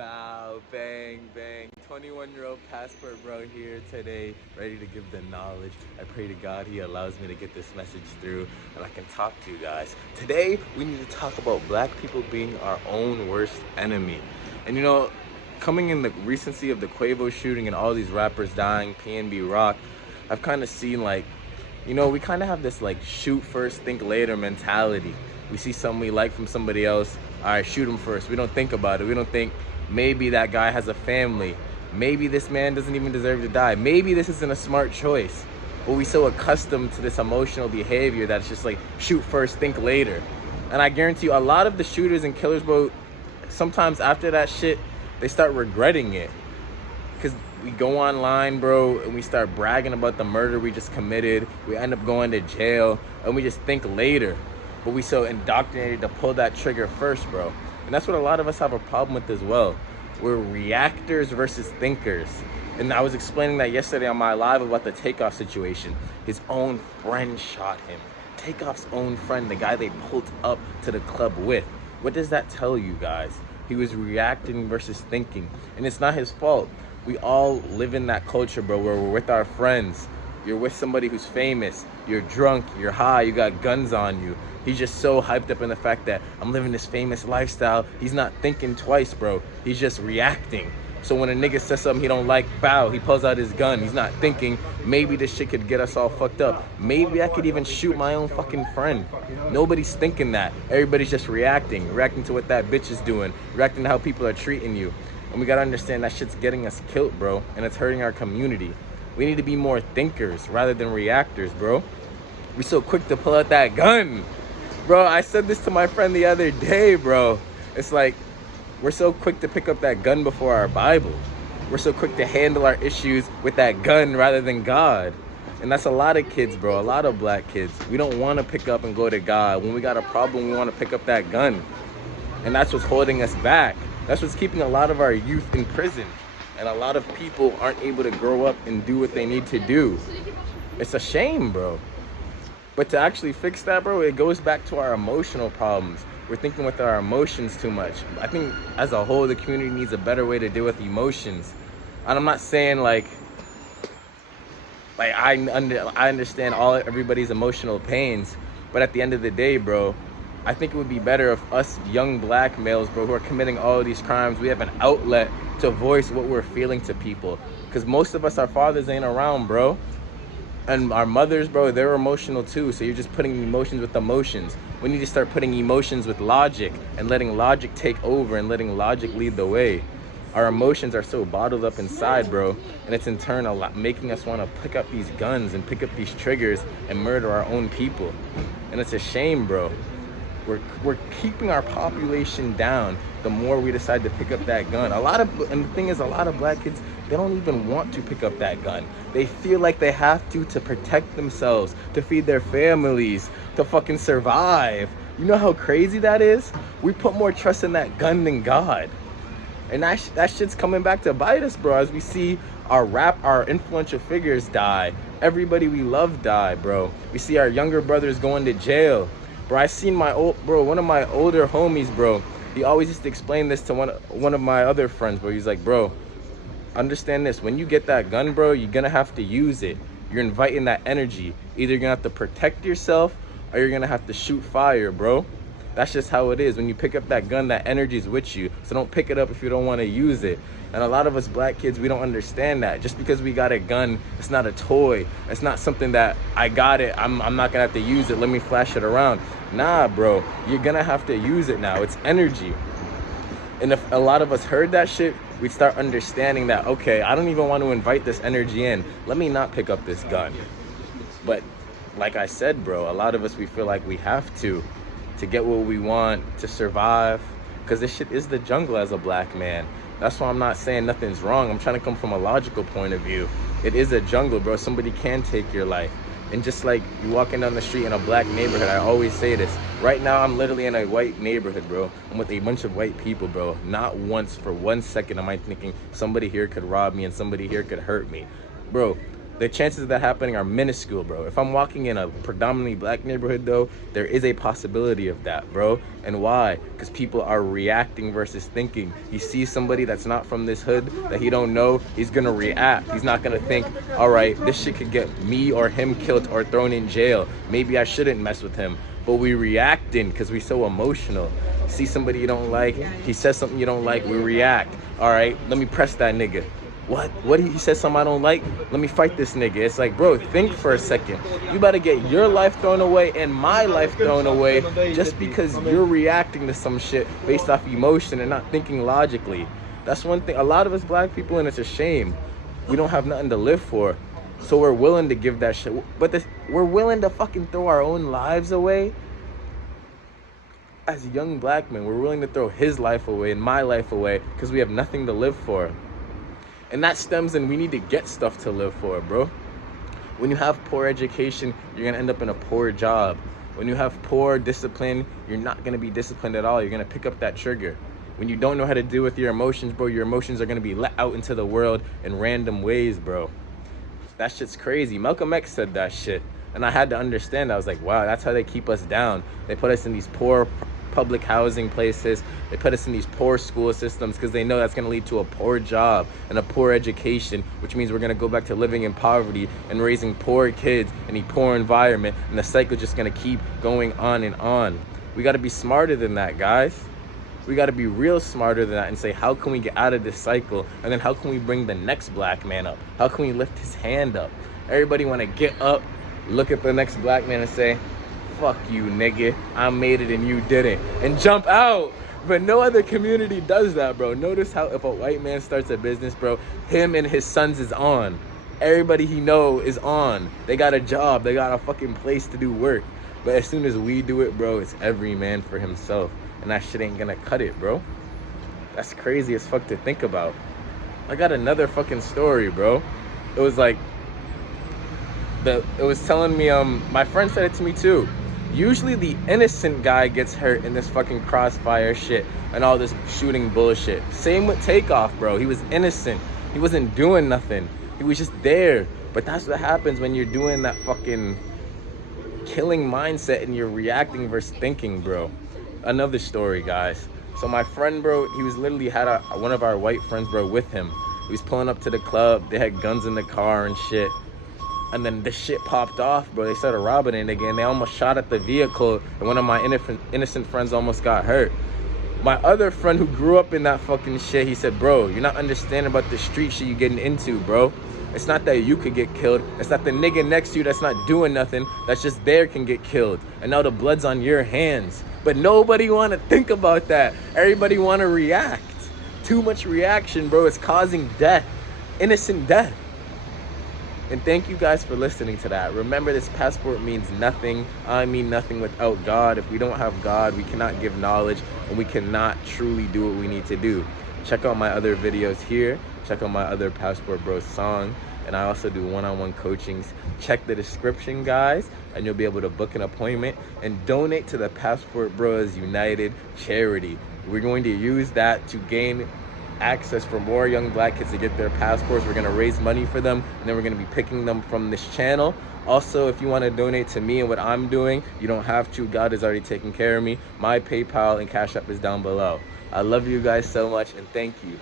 Bow, bang, bang. 21-year-old passport bro here today, ready to give the knowledge. I pray to God he allows me to get this message through and I can talk to you guys. Today, we need to talk about black people being our own worst enemy. And you know, coming in the recency of the Quavo shooting and all these rappers dying, PNB Rock, I've kind of seen like, you know, we kind of have this like shoot first, think later mentality. We see something we like from somebody else, all right, shoot him first. We don't think about it. We don't think maybe that guy has a family. Maybe this man doesn't even deserve to die. Maybe this isn't a smart choice. But we so accustomed to this emotional behavior that it's just like shoot first, think later. And I guarantee you a lot of the shooters and killers, bro, sometimes after that shit, they start regretting it. Because we go online, bro, and we start bragging about the murder we just committed. We end up going to jail, and we just think later. But we so indoctrinated to pull that trigger first, bro. And that's what a lot of us have a problem with as well. We're reactors versus thinkers. And I was explaining that yesterday on my live about the Takeoff situation. His own friend shot him. Takeoff's own friend, the guy they pulled up to the club with. What does that tell you guys? He was reacting versus thinking. And it's not his fault. We all live in that culture, bro, where we're with our friends. You're with somebody who's famous. You're drunk, you're high, you got guns on you. He's just so hyped up in the fact that I'm living this famous lifestyle. He's not thinking twice, bro. He's just reacting. So when a nigga says something he don't like, bow, he pulls out his gun. He's not thinking, maybe this shit could get us all fucked up. Maybe I could even shoot my own fucking friend. Nobody's thinking that. Everybody's just reacting to what that bitch is doing, reacting to how people are treating you. And we gotta understand that shit's getting us killed, bro, and it's hurting our community. We need to be more thinkers rather than reactors, bro. We so quick to pull out that gun. Bro, I said this to my friend the other day, bro. It's like, we're so quick to pick up that gun before our Bible. We're so quick to handle our issues with that gun rather than God. And that's a lot of kids, bro, a lot of black kids. We don't want to pick up and go to God. When we got a problem, we want to pick up that gun. And that's what's holding us back. That's what's keeping a lot of our youth in prison. And a lot of people aren't able to grow up and do what they need to do. It's a shame, bro. But to actually fix that, bro, it goes back to our emotional problems. We're thinking with our emotions too much. I think as a whole, the community needs a better way to deal with emotions. And I'm not saying like I understand everybody's emotional pains, but at the end of the day, bro, I think it would be better if us young black males, bro, who are committing all of these crimes, we have an outlet to voice what we're feeling to people. Because most of us, our fathers ain't around, bro. And our mothers, bro, they're emotional too. So you're just putting emotions with emotions. We need to start putting emotions with logic and letting logic take over and letting logic lead the way. Our emotions are so bottled up inside, bro. And it's in turn making us want to pick up these guns and pick up these triggers and murder our own people. And it's a shame, bro. We're keeping our population down the more we decide to pick up that gun. And the thing is, a lot of black kids, they don't even want to pick up that gun. They feel like they have to protect themselves, to feed their families, to fucking survive. You know how crazy that is? We put more trust in that gun than God. And that shit's coming back to bite us, bro, as we see our influential figures die. Everybody we love die, bro. We see our younger brothers going to jail. Bro, I seen one of my older homies, bro. He always used to explain this to one of my other friends, bro. He's like, bro, understand this. When you get that gun, bro, you're gonna have to use it. You're inviting that energy. Either you're gonna have to protect yourself or you're gonna have to shoot fire, bro. That's just how it is. When you pick up that gun, that energy's with you. So don't pick it up if you don't want to use it. And a lot of us black kids, we don't understand that. Just because we got a gun, it's not a toy. It's not something that I got it, I'm not gonna have to use it, let me flash it around. Nah, bro, you're gonna have to use it now. It's energy. And if a lot of us heard that shit, we'd start understanding that, okay, I don't even want to invite this energy in. Let me not pick up this gun. But like I said, bro, a lot of us, we feel like we have to get what we want, to survive. Because this shit is the jungle as a black man. That's why I'm not saying nothing's wrong. I'm trying to come from a logical point of view. It is a jungle, bro. Somebody can take your life. And just like you walking down the street in a black neighborhood, I always say this. Right now, I'm literally in a white neighborhood, bro. I'm with a bunch of white people, bro. Not once for 1 second am I thinking somebody here could rob me and somebody here could hurt me. Bro, The chances of that happening are minuscule, bro. If I'm walking in a predominantly black neighborhood, though, there is a possibility of that, bro. And why? Because people are reacting versus thinking. He sees somebody that's not from this hood that he don't know, he's gonna react. He's not gonna think, all right, this shit could get me or him killed or thrown in jail. Maybe I shouldn't mess with him. But we reacting because we're so emotional. See somebody you don't like, he says something you don't like, we react. All right, let me press that nigga. What he said something I don't like, let me fight this nigga. It's like, bro, think for a second. You about to get your life thrown away and my life thrown away just because you're reacting to some shit based off emotion and not thinking logically. That's one thing. A lot of us black people, and it's a shame, we don't have nothing to live for. So we're willing to give that shit. But we're willing to fucking throw our own lives away. As young black men, we're willing to throw his life away and my life away because we have nothing to live for. And that stems in we need to get stuff to live for, bro. When you have poor education, you're gonna end up in a poor job. When you have poor discipline, you're not gonna be disciplined at all. You're gonna pick up that trigger. When you don't know how to deal with your emotions, bro, your emotions are gonna be let out into the world in random ways, bro. That shit's crazy. Malcolm X said that shit. And I had to understand. I was like, wow, that's how they keep us down. They put us in these poor public housing places. They put us in these poor school systems because they know that's going to lead to a poor job and a poor education, which means we're going to go back to living in poverty and raising poor kids in a poor environment, and the cycle just going to keep going on and on. We got to be smarter than that, guys. We got to be real smarter than that and say, how can we get out of this cycle? And then how can we bring the next black man up? How can we lift his hand up? Everybody want to get up, look at the next black man and say, fuck you, nigga, I made it and you didn't, and jump out. But no other community does that, bro. Notice how if a white man starts a business, bro, him and his sons is on. Everybody he know is on. They got a job. They got a fucking place to do work. But as soon as we do it, bro, it's every man for himself. And that shit ain't gonna cut it, bro. That's crazy as fuck to think about. I got another fucking story, bro. It was like, it was telling me, my friend said it to me too. Usually the innocent guy gets hurt in this fucking crossfire shit and all this shooting bullshit. Same with Takeoff, bro. He was innocent. He wasn't doing nothing. He was just there. But that's what happens when you're doing that fucking killing mindset and you're reacting versus thinking, bro. Another story, guys. So my friend, bro, he was literally had one of our white friends, bro, with him. He was pulling up to the club. They had guns in the car and shit. And then this shit popped off, bro. They started robbing it again. They almost shot at the vehicle, and one of my innocent friends almost got hurt. My other friend who grew up in that fucking shit, he said, bro, you're not understanding about the street shit you're getting into, bro. It's not that you could get killed. It's not the nigga next to you that's not doing nothing, that's just there can get killed. And now the blood's on your hands. But nobody want to think about that. Everybody want to react. Too much reaction, bro. It's causing death. Innocent death. And thank you guys for listening to that. Remember, this passport means nothing. I mean nothing without God. If we don't have God, we cannot give knowledge and we cannot truly do what we need to do. Check out my other videos here. Check out my other Passport Bros song. And I also do one-on-one coachings. Check the description, guys, and you'll be able to book an appointment and donate to the Passport Bros United charity. We're going to use that to gain access for more young black kids to get their passports. We're going to raise money for them, and then we're going to be picking them from this channel. Also, if you want to donate to me and what I'm doing, you don't have to. God is already taking care of me. My PayPal and Cash App is down below. I love you guys so much, and thank you.